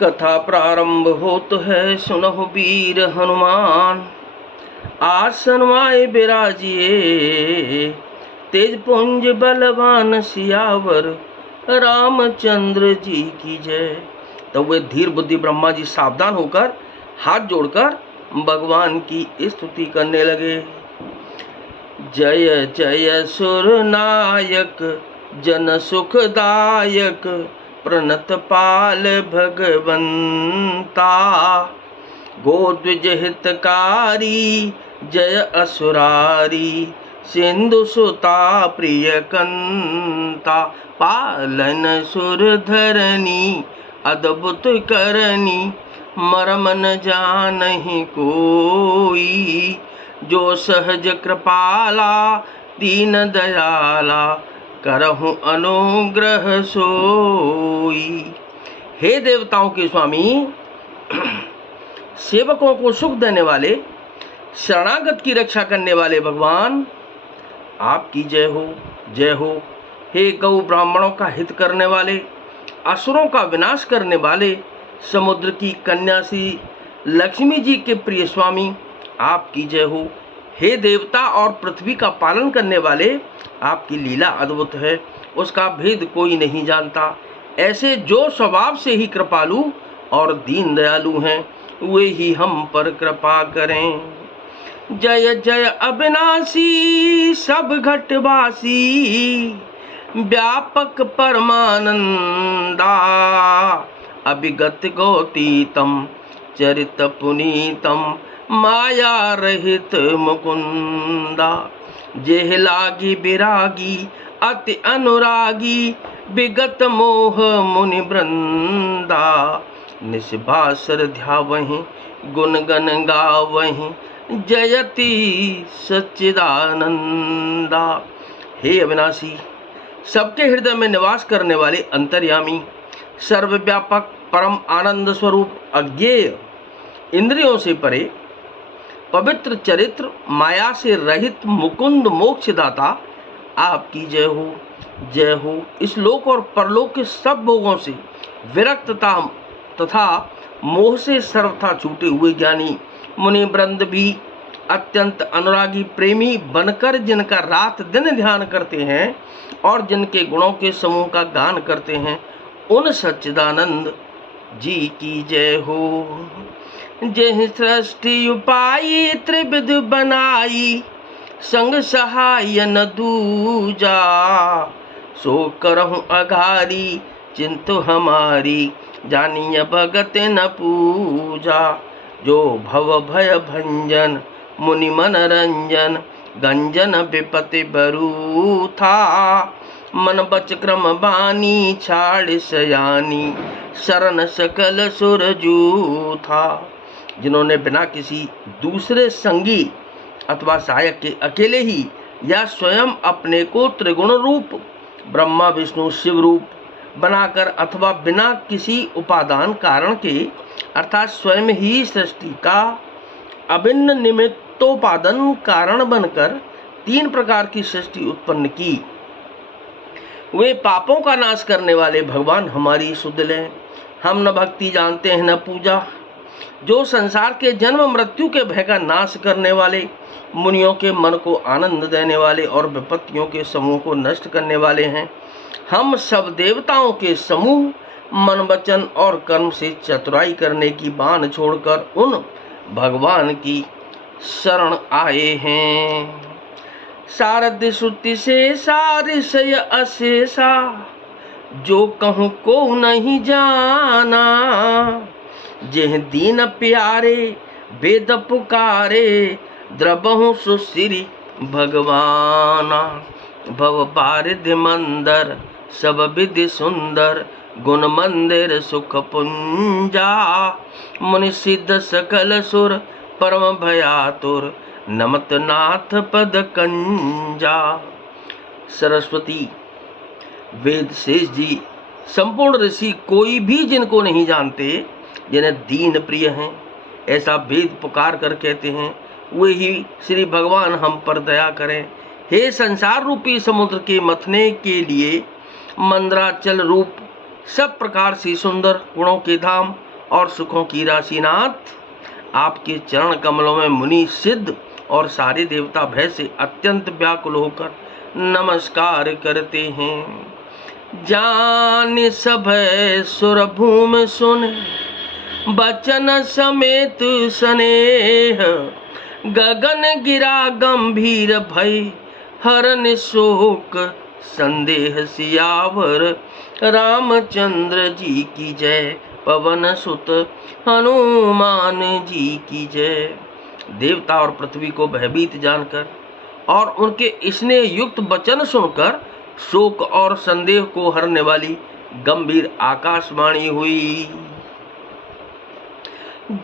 कथा प्रारंभ होत है, सुनहु वीर हनुमान। आसन माए बिराजिए, तेज पुंज बलवान सियावर, रामचंद्र जी की जय। तो वे धीर बुद्धि ब्रह्मा जी सावधान होकर हाथ जोड़कर भगवान की स्तुति करने लगे। जय जय सुर नायक, जन सुखदायक, प्रणत पाल भगवंता। गोद्विज हितकारी, जय असुरारी, सिंधु सुता प्रिय कंता। पालन सुर धरनी, अद्भुत करनी, मरम न जानहि कोई। जो सहज कृपाला, दीन दयाला, करहु अनुग्रह सोई। हे देवताओं के स्वामी, सेवकों को सुख देने वाले, शरणागत की रक्षा करने वाले भगवान, आपकी जय हो, जय हो। हे गौ ब्राह्मणों का हित करने वाले, असुरों का विनाश करने वाले, समुद्र की कन्या सी लक्ष्मी जी के प्रिय स्वामी, आपकी जय हो। हे देवता और पृथ्वी का पालन करने वाले, आपकी लीला अद्भुत है, उसका भेद कोई नहीं जानता। ऐसे जो स्वभाव से ही कृपालु और दीन दयालु हैं, वे ही हम पर कृपा करें। जय जय अविनाशी, सब घटवासी, व्यापक परमानंदा। अभिगत गौतीतम, चरित पुनीतम, माया रहित मुकुंदा। जेह लागी विरागी, अति अनुरागी, विगत मोह मुनि वृंदा। निस्बासर ध्यावहि, गुण गण गावहि, जयति सच्चिदानंदा। हे अविनाशी, सबके हृदय में निवास करने वाले अंतर्यामी, सर्वव्यापक, परम आनंद स्वरूप, अज्ञेय, इंद्रियों से परे, पवित्र चरित्र, माया से रहित मुकुंद मोक्षदाता, आपकी जय हो, जय हो। इस लोक और परलोक के सब भोगों से विरक्तता तथा मोह से सर्वथा छूटे हुए ज्ञानी मुनि वृंद भी अत्यंत अनुरागी प्रेमी बनकर जिनका रात दिन ध्यान करते हैं और जिनके गुणों के समूह का गान करते हैं, उन सच्चिदानंद जी की जय हो। जय सृष्टि उपाई, त्रिविध बनाई, संग सहाय न दूजा। सो करहु अघारी, चिंतु हमारी, जानिय भगत न पूजा। जो भव भय भंजन, मुनि मनरंजन, गंजन विपति बरू था। मन बच क्रम बानी, छाड़ सयानी, शरण सकल सुरजू था। जिन्होंने बिना किसी दूसरे संगी अथवा सहायक के अकेले ही या स्वयं अपने को त्रिगुण रूप ब्रह्मा विष्णु शिव रूप बनाकर अथवा बिना किसी उपादान कारण के अर्थात स्वयं ही सृष्टि का अभिन्न निमित्तोपादन कारण बनकर तीन प्रकार की सृष्टि उत्पन्न की, वे पापों का नाश करने वाले भगवान हमारी सुध लें। हम न भक्ति जानते हैं न पूजा। जो संसार के जन्म मृत्यु के भय का नाश करने वाले, मुनियों के मन को आनंद देने वाले और विपत्तियों के समूह को नष्ट करने वाले हैं, हम सब देवताओं के समूह मन वचन और कर्म से चतुराई करने की बाण छोड़कर उन भगवान की शरण आए हैं। शारद श्रुति से सारिषय अशेषा, जो कहूँ को नहीं जाना। जेह दीन प्यारे, वेद पुकारे, द्रबहु सुश्री भगवाना। भव बारिधि मंदर, सब विधि सुंदर, गुण मंदिर सुख पुंजा। मुनि सिद्ध सकल सुर, परम भयातुर, नमत नाथ पद कंजा। सरस्वती, वेद शेष जी, संपूर्ण ऋषि कोई भी जिनको नहीं जानते, जिन्हें दीन प्रिय हैं, ऐसा वेद पुकार कर कहते हैं, वे ही श्री भगवान हम पर दया करें। हे संसार रूपी समुद्र के मथने के लिए मंदराचल रूप सब प्रकार से सुंदर, गुणों के धाम और सुखों की राशिनाथ, आपके चरण कमलों में मुनि, सिद्ध और सारे देवता भय से अत्यंत व्याकुल होकर नमस्कार करते हैं। जान सब सुर भूम सुन बचन समेत स्नेह, गगन गिरा गंभीर भय हरन शोक संदेह सियावर, रामचंद्र जी की जय, पवन सुत हनुमान जी की जय। देवता और पृथ्वी को भयभीत जानकर और उनके स्नेह युक्त वचन सुनकर शोक और संदेह को हरने वाली गंभीर आकाशवाणी हुई।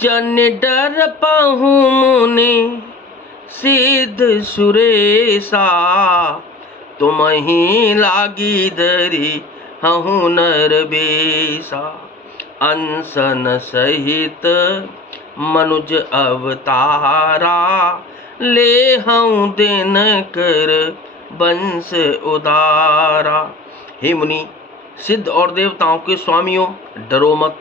जन डर पाहु मुने सिद्ध सुरेशा, तुम ही लागी धरी हूँ नर बेसा, अनसन सहित मनुज अवतारा, ले हूँ दिन कर वंश उदारा। हे मुनि, सिद्ध और देवताओं के स्वामियों, डरो मत।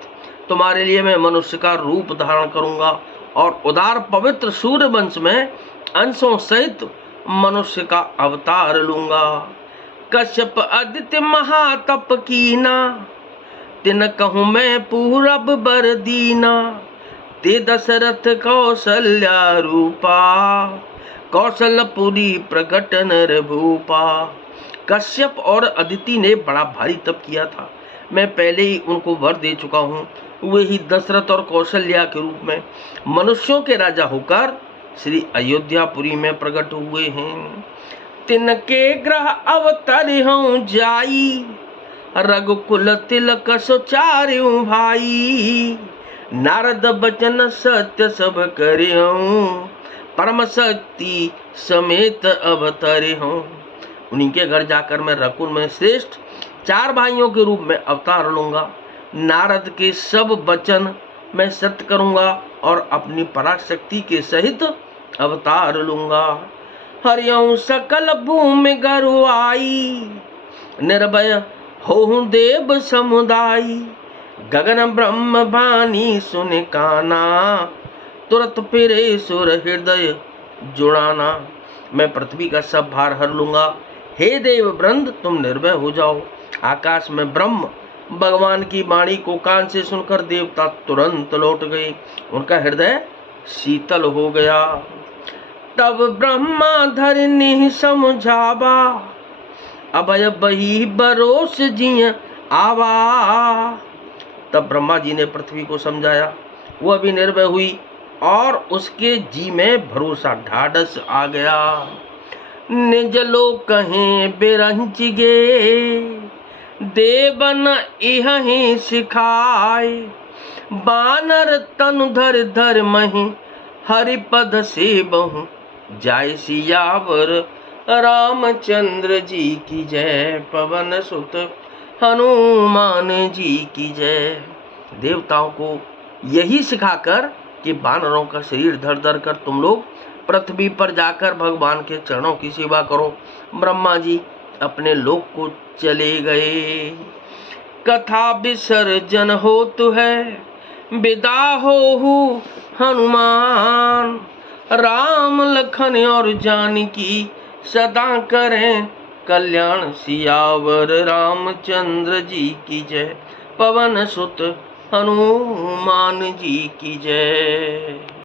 तुम्हारे लिए मैं मनुष्य का रूप धारण करूंगा और उदार पवित्र सूर्य वंश में अंशों सहित मनुष्य का अवतार लूंगा। कश्यप आदित्य महातप कीना, तिन कहूँ मैं पूरब बर दीना, ते दशरथ कौशल्या रूपा, कौशलपुरी प्रकट नर भूपा। कश्यप और अदिति ने बड़ा भारी तप किया था। मैं पहले ही उनको वर दे चुका हूँ। वे ही दशरथ और कौशल्या के रूप में मनुष्यों के राजा होकर श्री अयोध्यापुरी में प्रकट हुए हैं। तिनके ग्रह अवतर हूँ जाई, रघुकुल तिलक सुचार्यों भाई, नारद बचन सत्य सब करे हूँ, परम शक्ति समेत अवतरे हूँ। उन्हीं के घर जाकर मैं रकुल में श्रेष्ठ 4 भाइयों के रूप में अवतार लूंगा। नारद के सब वचन मैं सत्य करूंगा और अपनी पराशक्ति के सहित अवतार लूंगा। हरियं सकल भूमि गरुआई, निर्भय होहु देव समुदायी, गगन ब्रह्म बानी सुन काना, तुरत फिरे सुर हृदय जुड़ाना। मैं पृथ्वी का सब भार हर लूंगा। हे देव वृंद, तुम निर्भय हो जाओ। आकाश में ब्रह्म भगवान की वाणी को कान से सुनकर देवता तुरंत लौट गए। उनका हृदय शीतल हो गया। तब ब्रह्मा धरनी समझावा, अभय बही बरोस जिय आवा। तब ब्रह्मा जी ने पृथ्वी को समझाया। वह भी निर्भय हुई और उसके जी में भरोसा ढाढ़स आ गया। निज लोक कहें बिरंच गे, देवन इहि सिखाए, बानर तनु धर धर मही, हरिपद से बहु जाय सियावर, रामचंद्र जी की जय, पवन सुत हनुमान जी की जय। देवताओं को यही सिखाकर कि बानरों का शरीर धर धर कर तुम लोग पृथ्वी पर जाकर भगवान के चरणों की सेवा करो, ब्रह्मा जी अपने लोक को चले गए। कथा विसर्जन होतु है, विदा होहु हनुमान, राम लखन और जानकी सदा करें कल्याण, सियावर रामचंद्र जी की जय, पवन सुत हनुमान जी की जय।